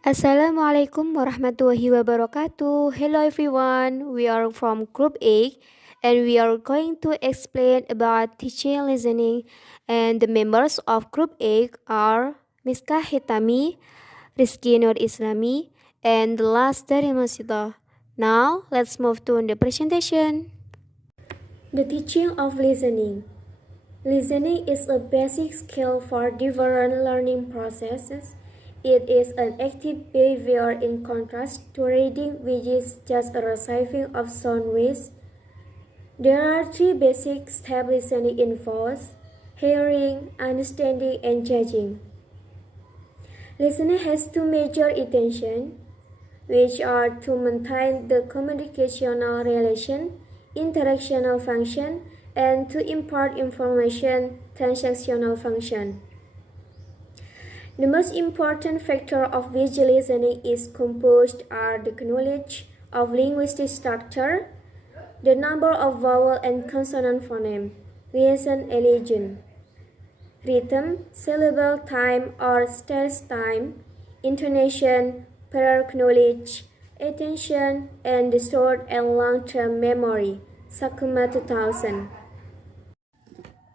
Assalamualaikum warahmatullahi wabarakatuh. Hello everyone, we are from Group A and we are going to explain about teaching listening, and the members of Group A are Miska Hitami, Rizky Nur Islami, and the last dari Masita. Now let's move to the presentation. The teaching of listening. Listening is a basic skill for different learning processes. It is an active behavior in contrast to reading, which is just a receiving of sound waves. There are three basic steps listening involves: hearing, understanding, and judging. Listening has two major intentions, which are to maintain the communicational relation, interactional function, and to impart information, transactional function. The most important factor of visual listening is composed are the knowledge of linguistic structure, the number of vowel and consonant phoneme, liaison allegiance, rhythm, syllable time or stress time, intonation, prior knowledge, attention, and the short and long-term memory. Sakuma 2000.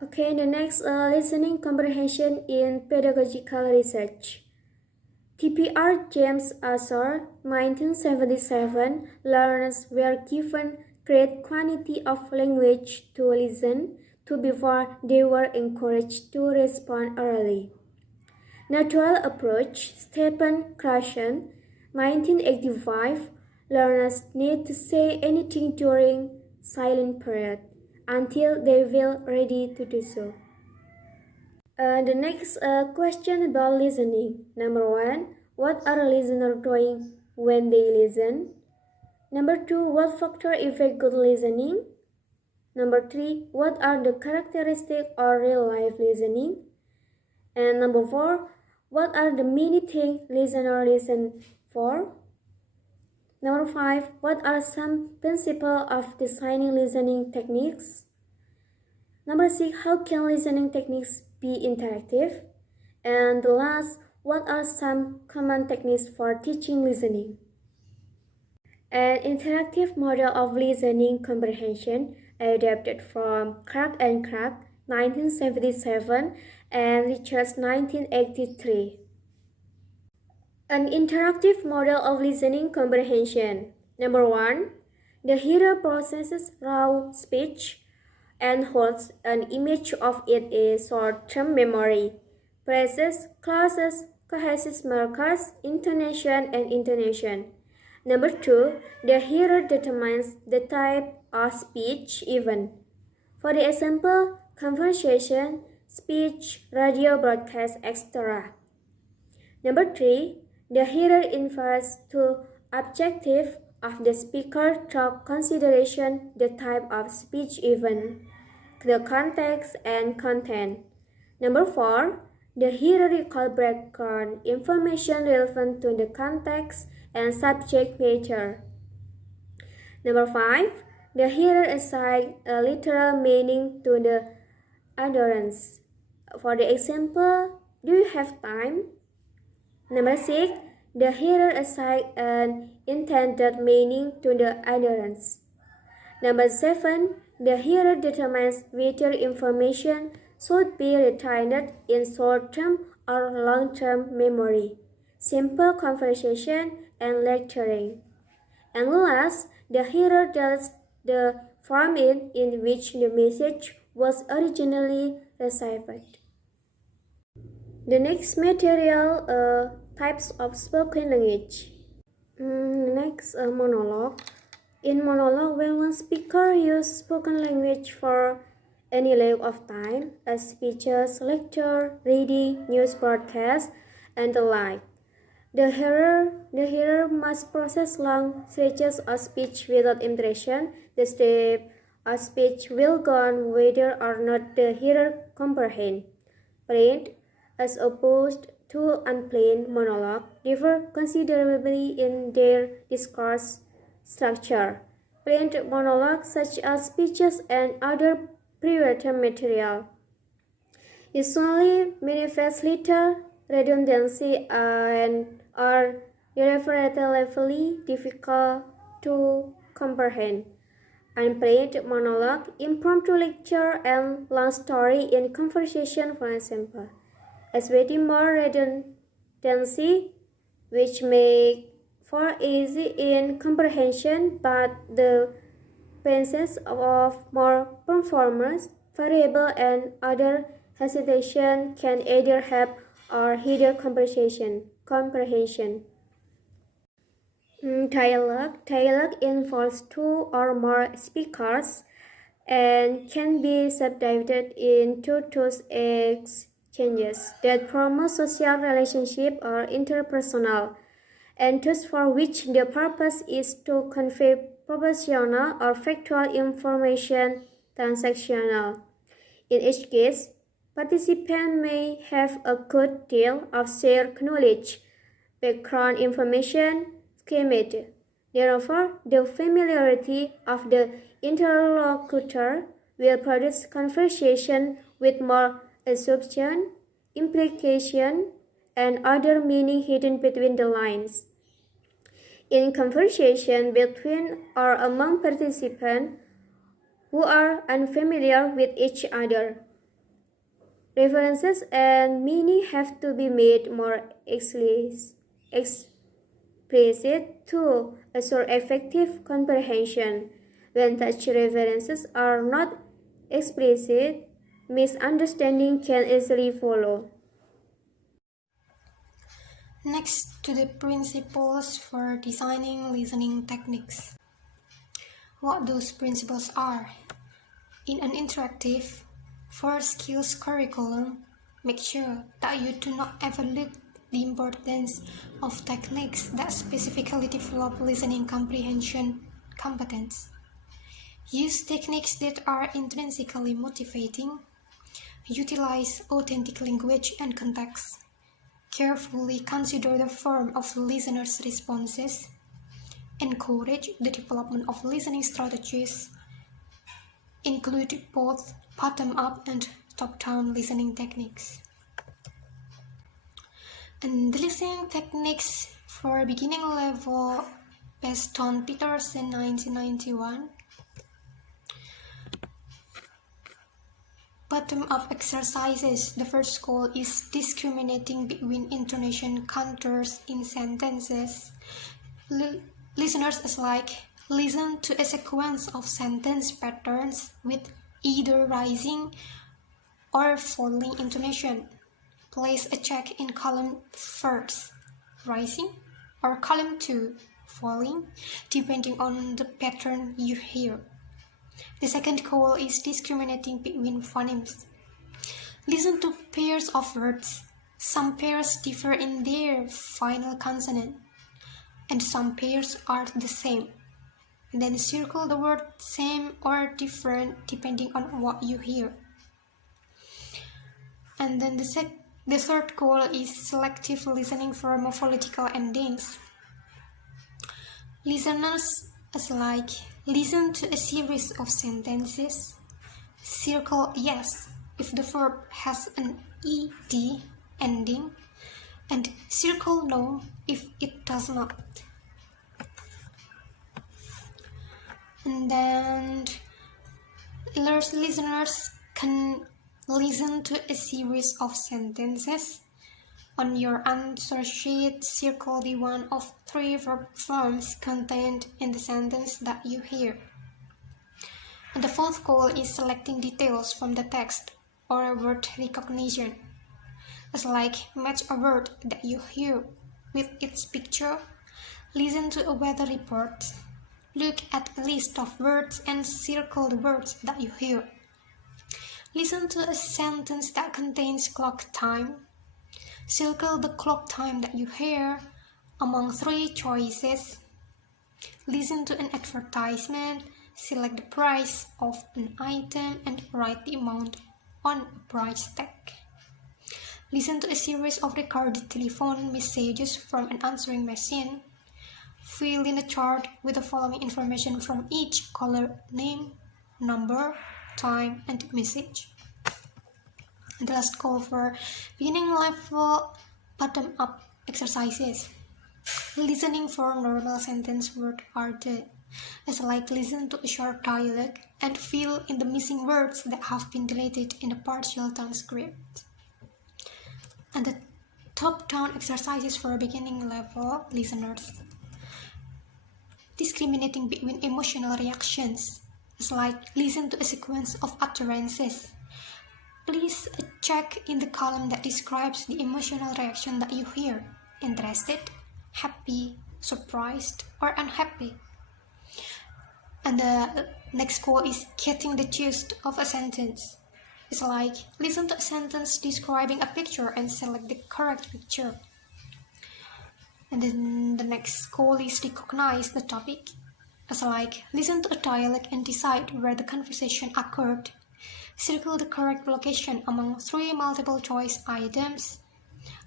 Okay, the next listening comprehension in pedagogical research. TPR James Asor, 1977, learners were given great quantity of language to listen to before they were encouraged to respond early. Natural approach, Stephen Krashen, 1985, learners need to say anything during silent period until they feel ready to do so. The next question about listening. Number 1, what are listeners doing when they listen? Number 2, what factor affect good listening? Number 3, what are the characteristics of real life listening? And number 4, what are the many things listeners listen for? Number 5, what are some principles of designing listening techniques? Number 6, how can listening techniques be interactive? And the last, what are some common techniques for teaching listening? An interactive model of listening comprehension adapted from Crack and Crack 1977 and Richards 1983. An interactive model of listening comprehension. Number 1, the hearer processes raw speech and holds an image of it in short-term memory. Phrases, clauses, cohesive markers, intonation, and intonation. Number 2, the hearer determines the type of speech event. For the example, conversation, speech, radio broadcast, etc. Number 3, the hearer infers to objective of the speaker through consideration the type of speech event, the context and content. Number 4, the hearer recall background information relevant to the context and subject matter. Number 5, the hearer assigns a literal meaning to the utterance. For the example, do you have time? Number 6, the hearer assigns an intended meaning to the utterance. Number 7, the hearer determines whether information should be retained in short-term or long-term memory, simple conversation, and lecturing. And last, the hearer tells the format in which the message was originally received. The next material, types of spoken language. Next, monologue. In monologue, when one speaker uses spoken language for any length of time, as speeches, lecture, reading, news broadcast, and the like, the hearer must process long stretches of speech without interruption. The step of speech will go on whether or not the hearer comprehends. Planned, as opposed to unplanned monologue, differ considerably in their discourse structure. Planned monologues, such as speeches and other pre-written material, usually manifest little redundancy and are They're relatively difficult to comprehend. Unplanned monologue, impromptu lecture, and long story in conversation, for example, exhibiting more redundancy, which make for easy in comprehension, but the presence of more performance, variable, and other hesitation can either help or hinder comprehension. Dialogue involves two or more speakers and can be subdivided into two exchanges that promote social relationship or interpersonal, and those for which the purpose is to convey proportional or factual information transactional. In each case, participants may have a good deal of shared knowledge, background information, schematic. Therefore, the familiarity of the interlocutor will produce conversation with more assumption, implication, and other meaning hidden between the lines. In conversation between or among participants who are unfamiliar with each other, references and meaning have to be made more explicit to assure effective comprehension. When such references are not explicit, misunderstanding can easily follow. Next to the principles for designing listening techniques. What those principles are. In an interactive 4 skills curriculum, make sure that you do not overlook the importance of techniques that specifically develop listening comprehension competence. Use techniques that are intrinsically motivating. Utilize authentic language and context. Carefully consider the form of listeners' responses. Encourage the development of listening strategies. Include both bottom-up and top-down listening techniques. And the listening techniques for beginning level based on Peterson 1991. Bottom-up exercises. The first goal is discriminating between intonation contours in sentences. Listeners alike listen to a sequence of sentence patterns with either rising or falling intonation. Place a check in column 1, rising, or column 2, falling, depending on the pattern you hear. The second goal is discriminating between phonemes. Listen to pairs of words. Some pairs differ in their final consonant, and some pairs are the same. And then circle the word same or different depending on what you hear. And then the third goal is selective listening for morphological endings. Listeners alike listen to a series of sentences. Circle yes if the verb has an ed ending, and circle no if it does not. And then listeners can listen to a series of sentences. On your answer sheet, circle the one of 3 verb forms contained in the sentence that you hear. And the fourth goal is selecting details from the text or word recognition. As like match a word that you hear with its picture, listen to a weather report, look at a list of words and circle the words that you hear. Listen to a sentence that contains clock time. Circle the clock time that you hear among 3 choices. Listen to an advertisement, select the price of an item and write the amount on a price tag. Listen to a series of recorded telephone messages from an answering machine. Fill in a chart with the following information from each caller: name, number, time, and message. And the last call for beginning level bottom-up exercises. listening for normal sentence word order. It's like listen to a short dialogue and fill in the missing words that have been deleted in the partial transcript. And the top-down exercises for beginning level listeners. Discriminating between emotional reactions. It's like listen to a sequence of utterances. Please check in the column that describes the emotional reaction that you hear. Interested, happy, surprised, or unhappy. And the next goal is getting the gist of a sentence. It's like listen to a sentence describing a picture and select the correct picture. And then the next goal is recognize the topic. It's like listen to a dialogue and decide where the conversation occurred. Circle the correct location among 3 multiple choice items.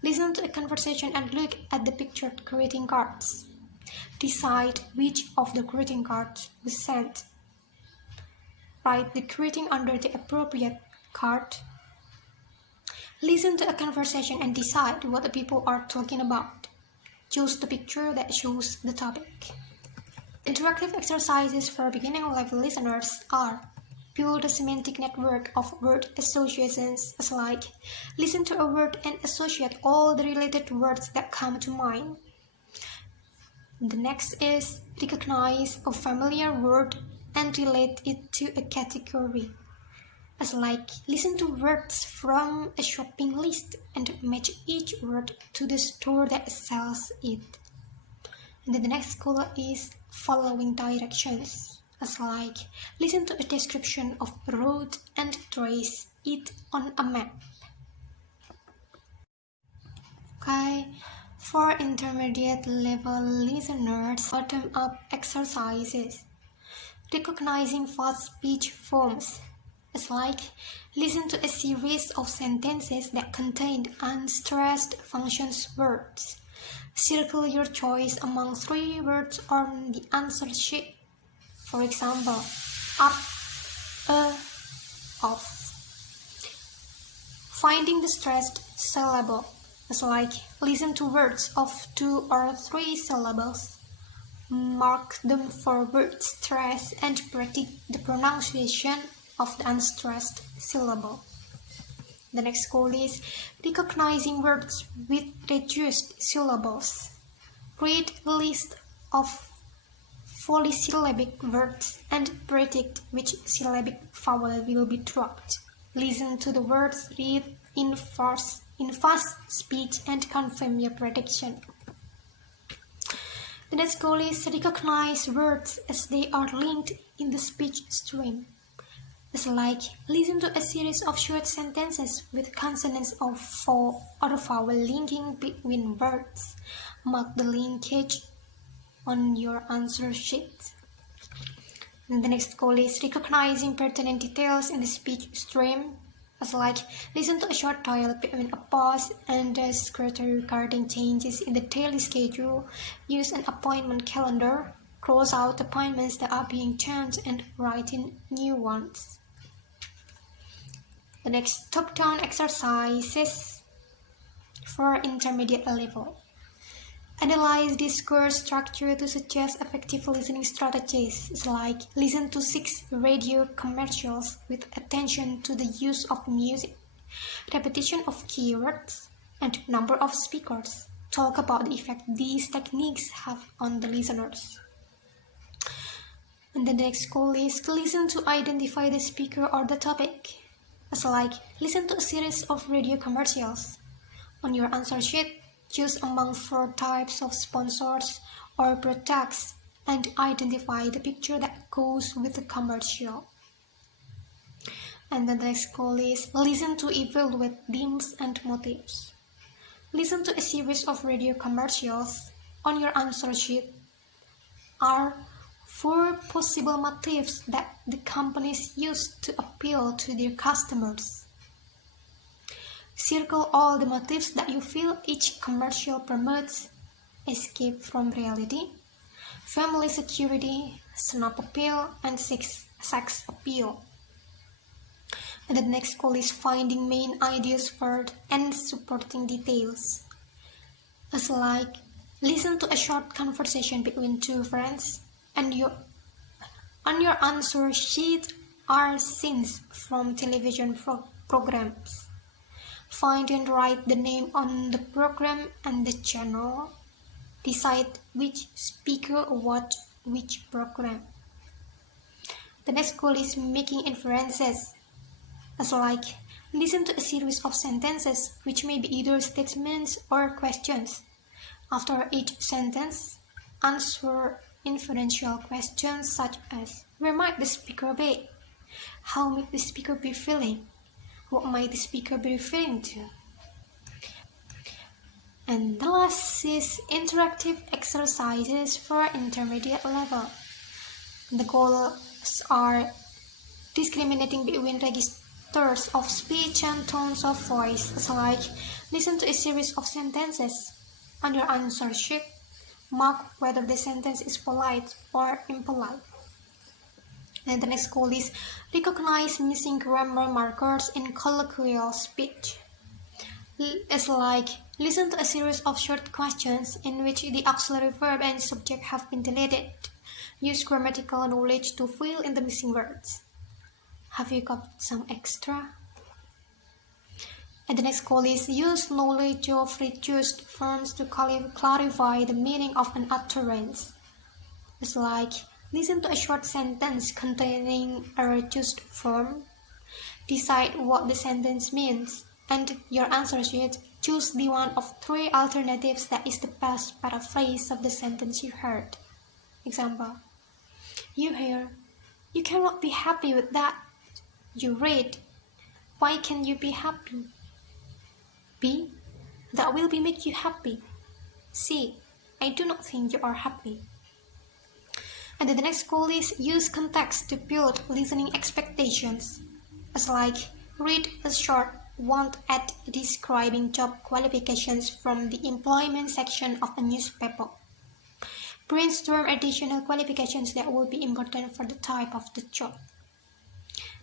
Listen to a conversation and look at the pictured greeting cards. Decide which of the greeting cards was sent. Write the greeting under the appropriate card. Listen to a conversation and decide what the people are talking about. Choose the picture that shows the topic. Interactive exercises for beginning level listeners are build a semantic network of word associations as like listen to a word and associate all the related words that come to mind. The next is recognize a familiar word and relate it to a category. As like listen to words from a shopping list and match each word to the store that sells it. And then the next goal is following directions. As like listen to a description of a road and trace it on a map. Okay, for intermediate level listeners, bottom-up exercises. Recognizing fast speech forms. It's like listen to a series of sentences that contain unstressed functions words. Circle your choice among 3 words on the answer sheet. For example, up, off. Finding the stressed syllable. It's like listen to words of 2 or 3 syllables. Mark them for word stress and predict the pronunciation of the unstressed syllable. The next goal is recognizing words with reduced syllables. Read a list of polysyllabic words and predict which syllabic vowel will be dropped. Listen to the words read in fast speech and confirm your prediction. The next goal is recognize words as they are linked in the speech stream. It's like listen to a series of short sentences with consonants or vowel linking between words. Mark the linkage on your answer sheet. And the next goal is recognizing pertinent details in the speech stream. As like listen to a short dialogue between a pause and a secretary regarding changes in the daily schedule. Use an appointment calendar. Cross out appointments that are being changed and write in new ones. The next top-down exercises for intermediate level. Analyze discourse structure to suggest effective listening strategies. It's like listen to 6 radio commercials with attention to the use of music, repetition of keywords, and number of speakers. Talk about the effect these techniques have on the listeners. And the next goal is to listen to identify the speaker or the topic. It's like listen to a series of radio commercials. On your answer sheet, choose among 4 types of sponsors or products and identify the picture that goes with the commercial. And the next goal is listen to evaluate themes and motives. Listen to a series of radio commercials. On your answer sheet are 4 possible motives that the companies use to appeal to their customers. Circle all the motives that you feel each commercial promotes: escape from reality, family security, snap appeal, and sex appeal. And the next goal is finding main ideas for and supporting details. As like Listen to a short conversation between two friends, and on your answer sheet are scenes from television programs. Find and write the name on the program and the channel. Decide which speaker watched which program. The next goal is making inferences. As like, listen to a series of sentences which may be either statements or questions. After each sentence, answer inferential questions such as, where might the speaker be? How might the speaker be feeling? What might the speaker be referring to? And the last is interactive exercises for intermediate level. The goals are discriminating between registers of speech and tones of voice. So like, listen to a series of sentences. On your answer sheet, mark whether the sentence is polite or impolite. And the next goal is recognize missing grammar markers in colloquial speech. It's like, listen to a series of short questions in which the auxiliary verb and subject have been deleted. Use grammatical knowledge to fill in the missing words. Have you got some extra? And the next goal is use knowledge of reduced forms to clarify the meaning of an utterance. It's like, listen to a short sentence containing a reduced form. Decide what the sentence means, and your answer sheet, choose the one of three alternatives that is the best paraphrase of the sentence you heard. Example, you hear, you cannot be happy with that. You read, why can you be happy? B, that will be make you happy. C, I do not think you are happy. And then the next goal is use context to build listening expectations. As like, read a short want-ad describing job qualifications from the employment section of a newspaper. Brainstorm additional qualifications that will be important for the type of the job.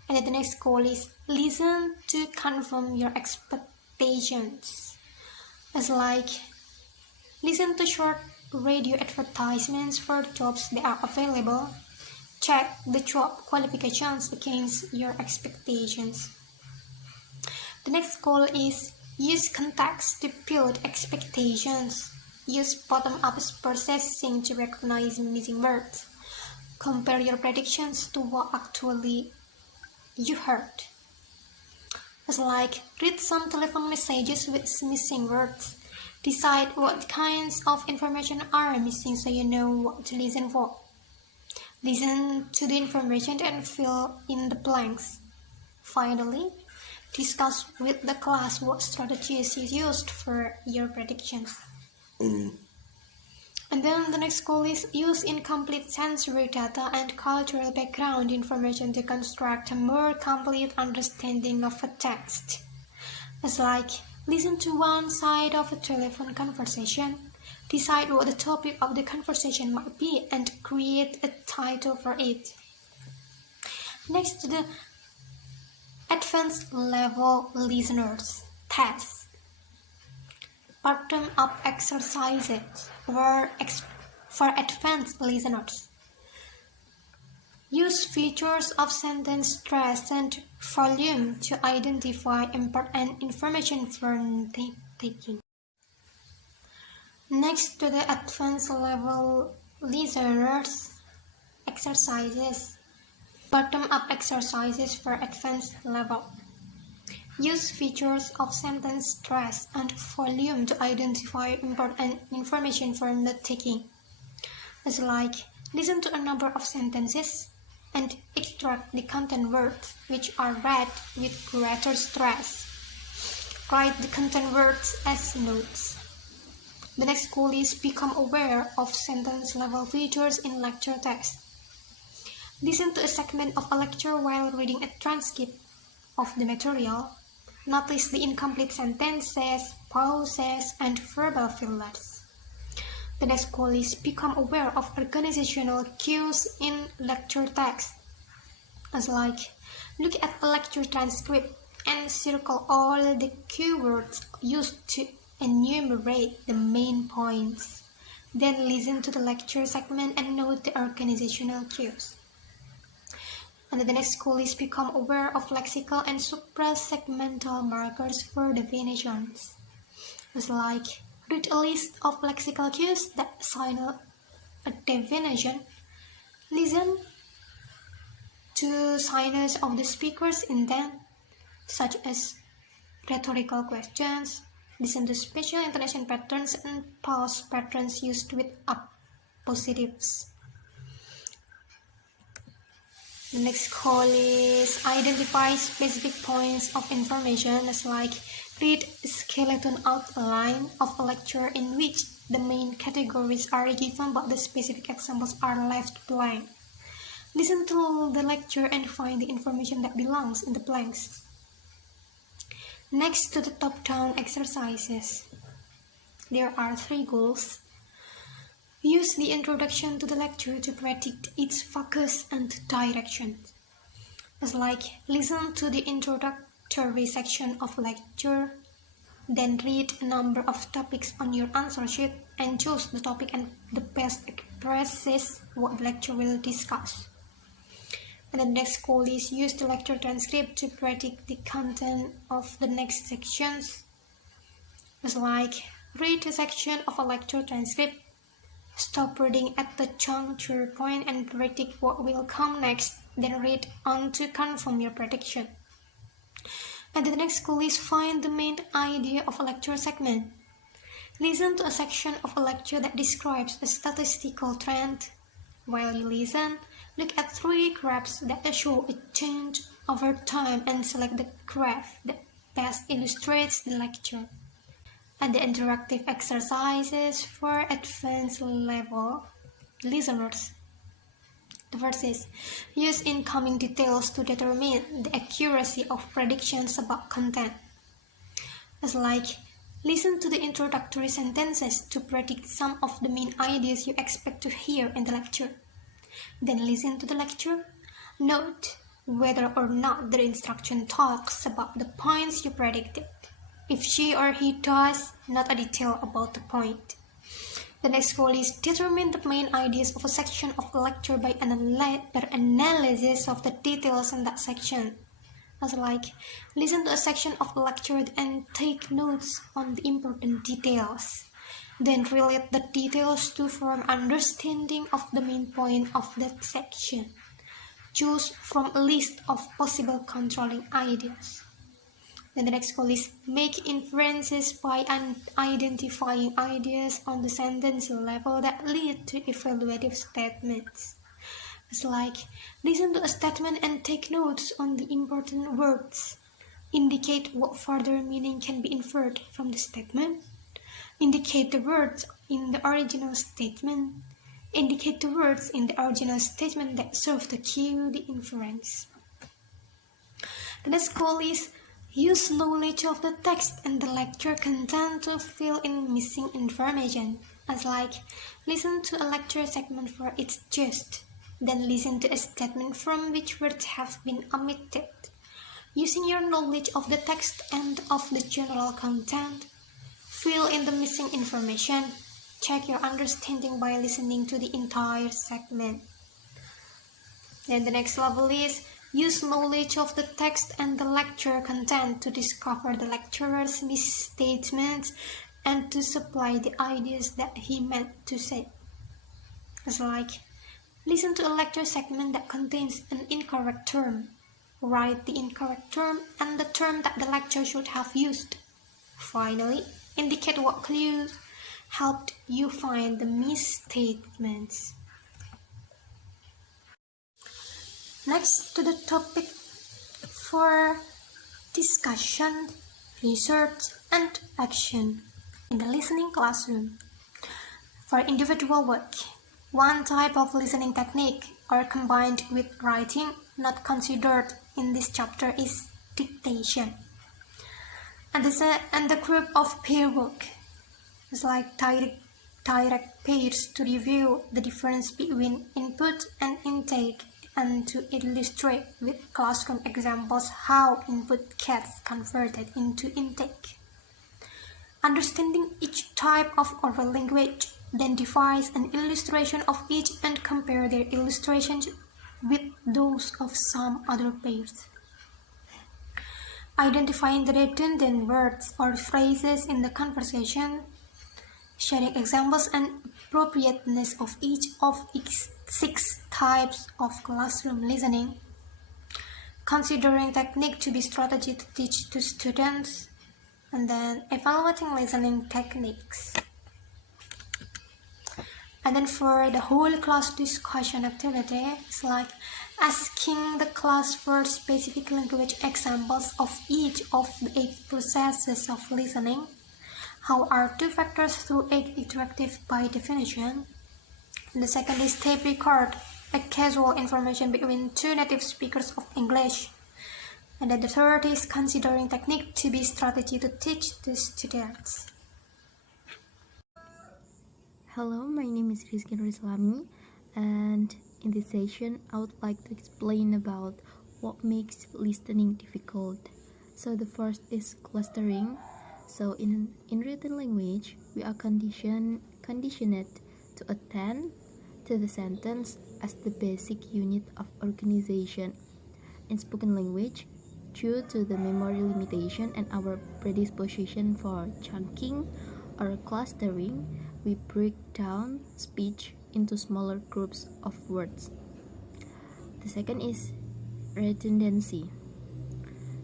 And then the next goal is listen to confirm your expectations. As like, listen to short radio advertisements for jobs that are available. Check the job qualifications against your expectations. The next goal is use context to build expectations. Use bottom-up processing to recognize missing words. Compare your predictions to what actually you heard. It's like, read some telephone messages with missing words. Decide what kinds of information are missing so you know what to listen for. Listen to the information and fill in the blanks. Finally, discuss with the class what strategies you used for your predictions. And then the next goal is use incomplete sensory data and cultural background information to construct a more complete understanding of a text. It's like, listen to one side of a telephone conversation, decide what the topic of the conversation might be, and create a title for it. Next to the advanced level listeners test. Bottom-up exercises for advanced listeners. Use features of sentence stress and volume to identify important information for taking. Next to the advanced level listeners exercises. Bottom-up exercises for advanced level. Use features of sentence stress and volume to identify important information for note-taking. It's like, listen to a number of sentences and extract the content words which are read with greater stress. Write the content words as notes. The next goal is become aware of sentence level features in lecture text. Listen to a segment of a lecture while reading a transcript of the material. Notice the incomplete sentences, pauses, and verbal fillers. The next goal is become aware of organizational cues in lecture text. As like, look at a lecture transcript and circle all the keywords used to enumerate the main points. Then listen to the lecture segment and note the organizational cues. And the next goal is become aware of lexical and supra-segmental markers for definitions. It's like read a list of lexical cues that signal a definition. Listen to signals of the speaker's intent, such as rhetorical questions. Listen to special intonation patterns and pause patterns used with appositives. The next call is identify specific points of information, as like read a skeleton outline of a lecture in which the main categories are given but the specific examples are left blank. Listen to the lecture and find the information that belongs in the blanks. Next to the top-down exercises, there are 3 goals. Use the introduction to the lecture to predict its focus and direction. As like listen to the introductory section of lecture, then read a number of topics on your answer sheet and choose the topic and the best expresses what the lecture will discuss. And the next goal is use the lecture transcript to predict the content of the next sections. It's like read a section of a lecture transcript, stop reading at the juncture point and predict what will come next, then read on to confirm your prediction. And the next goal is find the main idea of a lecture segment. Listen to a section of a lecture that describes a statistical trend. While you listen, look at 3 graphs that show a change over time and select the graph that best illustrates the lecture. And the interactive exercises for advanced level listeners. The first is use incoming details to determine the accuracy of predictions about content. As like listen to the introductory sentences to predict some of the main ideas you expect to hear in the lecture. Then listen to the lecture. Note whether or not the instruction talks about the points you predicted. If she or he does, not a detail about the point. The next goal is determine the main ideas of a section of a lecture by analysis of the details in that section. As like, listen to a section of a lecture and take notes on the important details. Then relate the details to form understanding of the main point of that section. Choose from a list of possible controlling ideas. Then the next goal is make inferences by identifying ideas on the sentence level that lead to evaluative statements. It's like, listen to a statement and take notes on the important words. Indicate what further meaning can be inferred from the statement. Indicate the words in the original statement. Indicate the words in the original statement that serve to cue the inference. The next goal is use knowledge of the text and the lecture content to fill in missing information. As like, listen to a lecture segment for its gist. Then listen to a statement from which words have been omitted. Using your knowledge of the text and of the general content, fill in the missing information. Check your understanding by listening to the entire segment. Then the next level is use knowledge of the text and the lecture content to discover the lecturer's misstatements and to supply the ideas that he meant to say. It's like, listen to a lecture segment that contains an incorrect term. Write the incorrect term and the term that the lecturer should have used. Finally, indicate what clues helped you find the misstatements. Next to the topic for discussion, research, and action in the listening classroom. For individual work, one type of listening technique or combined with writing not considered in this chapter is dictation. And the group of peer work is like direct peers to review the difference between input and intake and to illustrate with classroom examples how input gets converted into intake. Understanding each type of oral language then devise an illustration of each and compare their illustrations with those of some other pairs. Identifying the redundant words or phrases in the conversation, sharing examples and appropriateness of each of its 6 types of classroom listening, considering technique to be strategy to teach to students, and then evaluating listening techniques. And then for the whole class discussion activity, it's like asking the class for specific language examples of each of the 8 processes of listening. How are 2 factors through 8 interactive by definition? And the second is tape record, a casual information between 2 native speakers of English. And then the third is considering technique to be strategy to teach the students. Hello, my name is Rizky Nurislami, and in this session, I would like to explain about what makes listening difficult. So the first is clustering. So in written language, we are conditioned to attend to the sentence as the basic unit of organization. In spoken language, due to the memory limitation and our predisposition for chunking or clustering, we break down speech into smaller groups of words. The second is redundancy.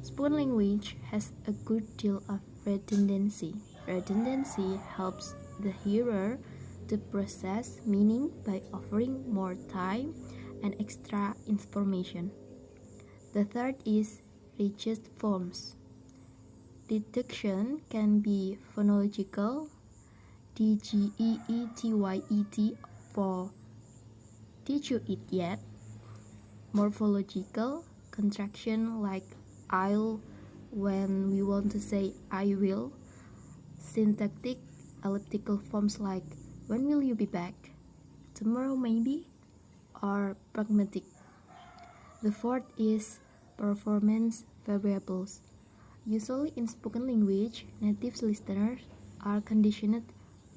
Spoken language has a good deal of redundancy. Redundancy helps the hearer to process meaning by offering more time and extra information. The third is rigid forms. Deduction can be phonological, DGEETYET for did you eat yet? Morphological, contraction like I'll when we want to say I will. Syntactic, elliptical forms like when will you be back? Tomorrow maybe? Or pragmatic. The fourth is performance variables. Usually in spoken language, native listeners are conditioned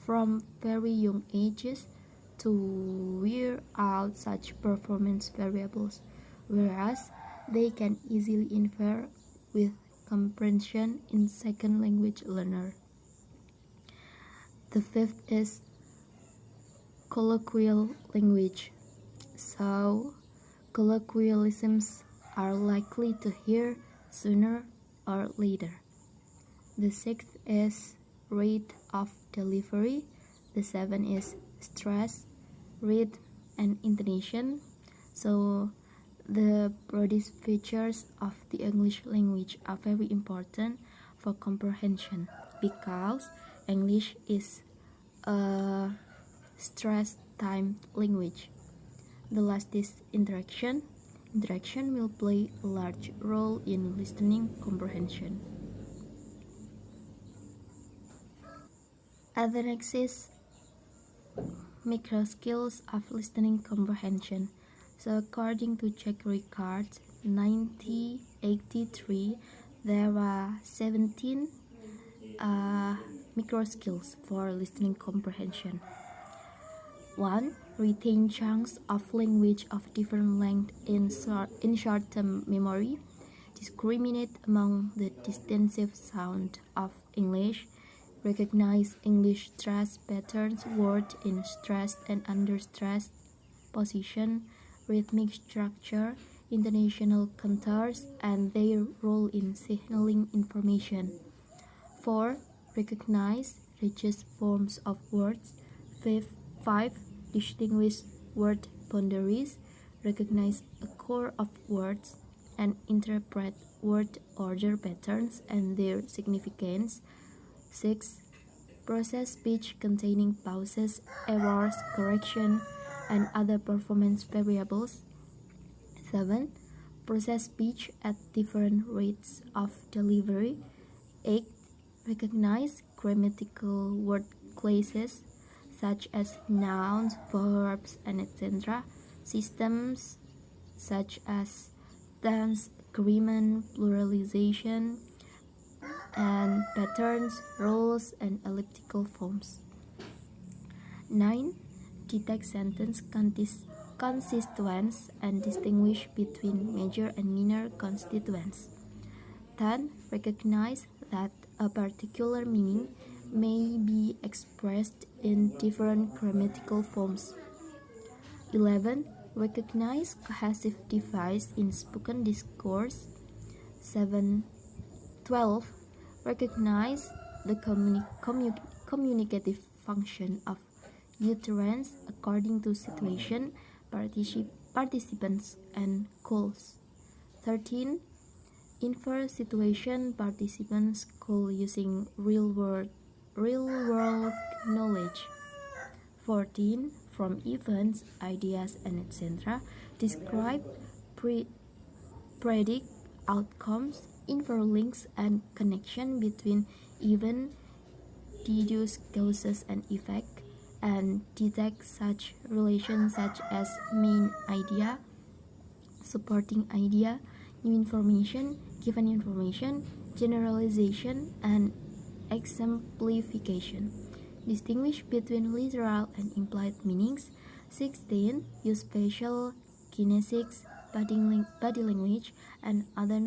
from very young ages to wear out such performance variables, whereas they can easily infer with comprehension in second language learner. The fifth is colloquial language. So, colloquialisms are likely to hear sooner or later. The sixth is rate of delivery. The seventh is stress, rhythm, and intonation. So, the broadest features of the English language are very important for comprehension because English is a stress-timed language. The last is interaction. Interaction will play a large role in listening comprehension. At the next is micro skills of listening comprehension. So according to Czech records 1983, there are 17 micro skills for listening comprehension. 1. Retain chunks of language of different length in short-term memory. Discriminate among the distinctive sound of English. Recognize English stress patterns, words in stressed and under-stressed position, rhythmic structure, intonational contours, and their role in signaling information. 4. Recognize rigid forms of words. 5. Distinguish word boundaries. Recognize a core of words and interpret word order patterns and their significance. 6. Process speech containing pauses, errors, correction, and other performance variables. 7. Process speech at different rates of delivery. 8. Recognize grammatical word classes such as nouns, verbs, and etc. Systems such as tense, agreement, pluralization, and patterns, rules, and elliptical forms. 9. Detect sentence constituents and distinguish between major and minor constituents. 10. Recognize that a particular meaning may be expressed in different grammatical forms. 11. Recognize cohesive device in spoken discourse. 12. Recognize the communicative function of utterance according to situation, participants, and goals. 13. Infer situation participants goal using real-world knowledge. 14. From events, ideas, and etc. Describe, predict outcomes, infer links and connection between event, deduce causes and effect, and detect such relations such as main idea, supporting idea, new information, given information, generalization, and exemplification. Distinguish between literal and implied meanings. 16. Use facial, kinesics, body language, and other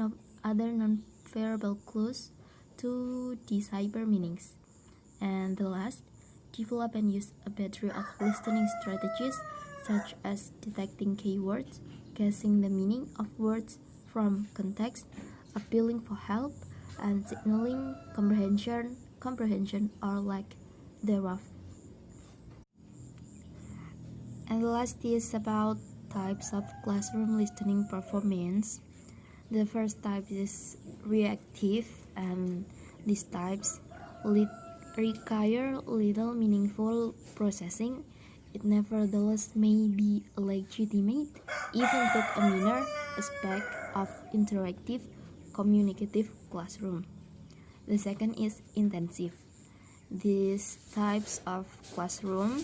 non-verbal clues to decipher meanings. And the last, develop and use a battery of listening strategies such as detecting keywords, guessing the meaning of words from context, appealing for help, and signaling comprehension or lack thereof. And the last is about types of classroom listening performance. The first type is reactive, and these types require little meaningful processing. It nevertheless may be legitimate, even though a minor aspect of interactive, communicative classroom. The second is intensive. These types of classroom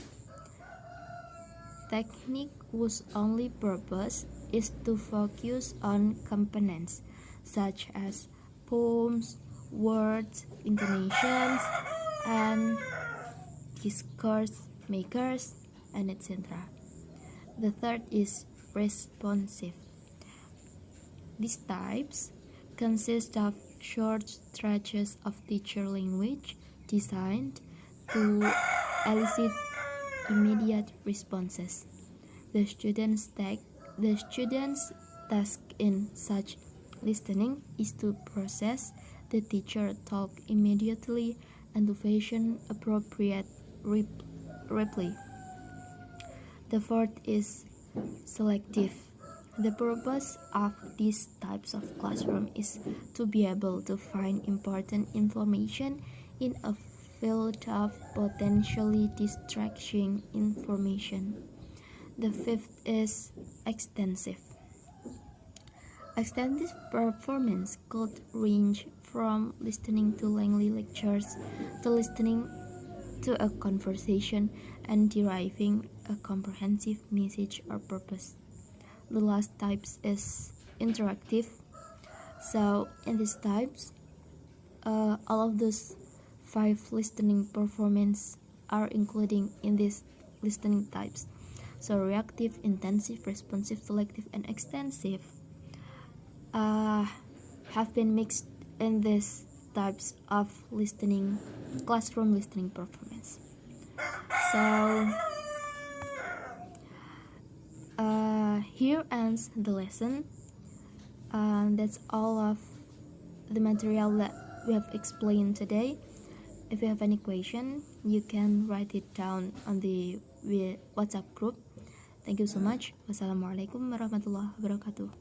technique whose only purpose is to focus on components such as poems, words, intonations, and discourse makers, and etc. The third is responsive. These types consist of short stretches of teacher language designed to elicit immediate responses. The student's task in such listening is to process the teacher talk immediately and to fashion appropriate reply. The fourth is selective. The purpose of these types of classroom is to be able to find important information in a field of potentially distracting information. The fifth is extensive. Extensive performance could range from listening to lengthy lectures to listening to a conversation and deriving a comprehensive message or purpose. The last types is interactive. So in these types, all of those 5 listening performance are including in these listening types. So reactive, intensive, responsive, selective, and extensive have been mixed in these types of listening, classroom listening performance. So here ends the lesson. That's all of the material that we have explained today. If you have any question, you can write it down on the WhatsApp group. Thank you so much. Wassalamualaikum warahmatullahi wabarakatuh.